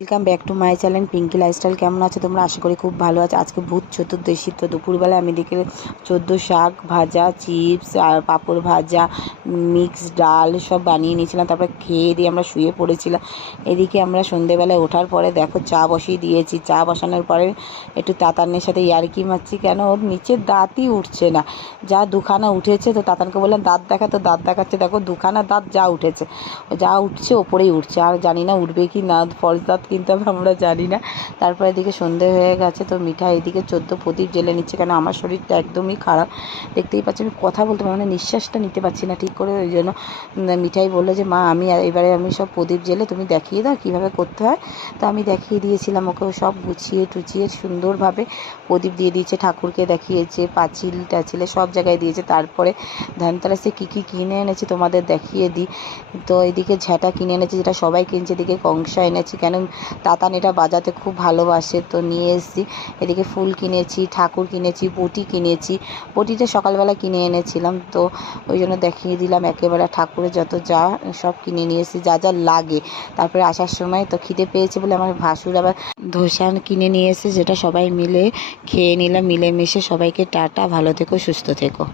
Welcome back to my channel Pinky lifestyle. কেমন আছো তোমরা? আশা করি খুব ভালো আছে। আজকে ভূত চতুর্দশী, তো দুপুরবেলা আমি দেখে 14 শাক ভাজা, চিপস আর পাঁপড় ভাজা, মিক্স ডাল সব বানিয়ে নিয়েছিলাম। তারপরে খেয়ে দিয়ে আমরা শুয়ে পড়েছিলাম। এদিকে আমরা সন্ধেবেলায় ওঠার পরে দেখো চা বসিয়ে দিয়েছি। চা বসানোর পরে একটু তাতানের সাথে ইয়ার্কি মারছি, কেন ওর নিচের দাঁতই উঠছে না। যা দুখানা উঠেছে, তো তাতানকে বললাম দাঁত দেখা, তো দাঁত দেখাচ্ছে। দেখো দুখানা দাঁত যা উঠেছে, যা উঠছে ওপরেই উঠছে, আর জানি না উঠবে কি না। ফলস দাঁত কিনতে হবে, আমরা জানি না। তারপর এদিকে সন্ধে হয়ে গেছে, তো মিঠাই এদিকে 14 প্রদীপ জ্বেলে নিচ্ছে। কেন আমার শরীরটা একদমই খারাপ, দেখতেই পাচ্ছি আমি কথা বলতে পারছি না, নিঃশ্বাসটা নিতে পারছি না ঠিক করে। ওই জন্য মিঠাই বললো যে মা এবারে আমি সব প্রদীপ জ্বেলে তুমি দেখিয়ে দাও কীভাবে করতে হয়। তো আমি দেখিয়ে দিয়েছিলাম ওকে, সব গুছিয়ে টুচিয়ে সুন্দরভাবে প্রদীপ দিয়ে দিয়েছে, ঠাকুরকে দেখিয়েছে, পাঁচিল টাচিলে সব জায়গায় দিয়েছে। তারপরে ধানতেরাসে কী কী কিনে এনেছি তোমাদের দেখিয়ে দিই। তো এদিকে ঝাঁটা কিনে এনেছি, যেটা সবাই কিনছে। এদিকে কংসা এনেছি, কেন তাতান এটা বাজাতে খুব ভালোবাসে, তো নিয়ে এসেছি। এদিকে ফুল কিনেছি, ঠাকুর কিনেছি, বটি কিনেছি। বটিটা সকালবেলা কিনে এনেছিলাম, তো ওই জন্য দেখিয়ে দিলাম একেবারে ঠাকুরের যত যা সব কিনে নিয়ে এসেছি, যা যা লাগে। তারপরে আসার সময় তো খিদে পেয়েছে বলে আমার ভাসুর আবার ধোসা কিনে নিয়ে এসে, যেটা সবাই মিলে খেয়ে নিলাম। মিলেমিশে সবাইকে টাটা, ভালো থেকো, সুস্থ থেকো।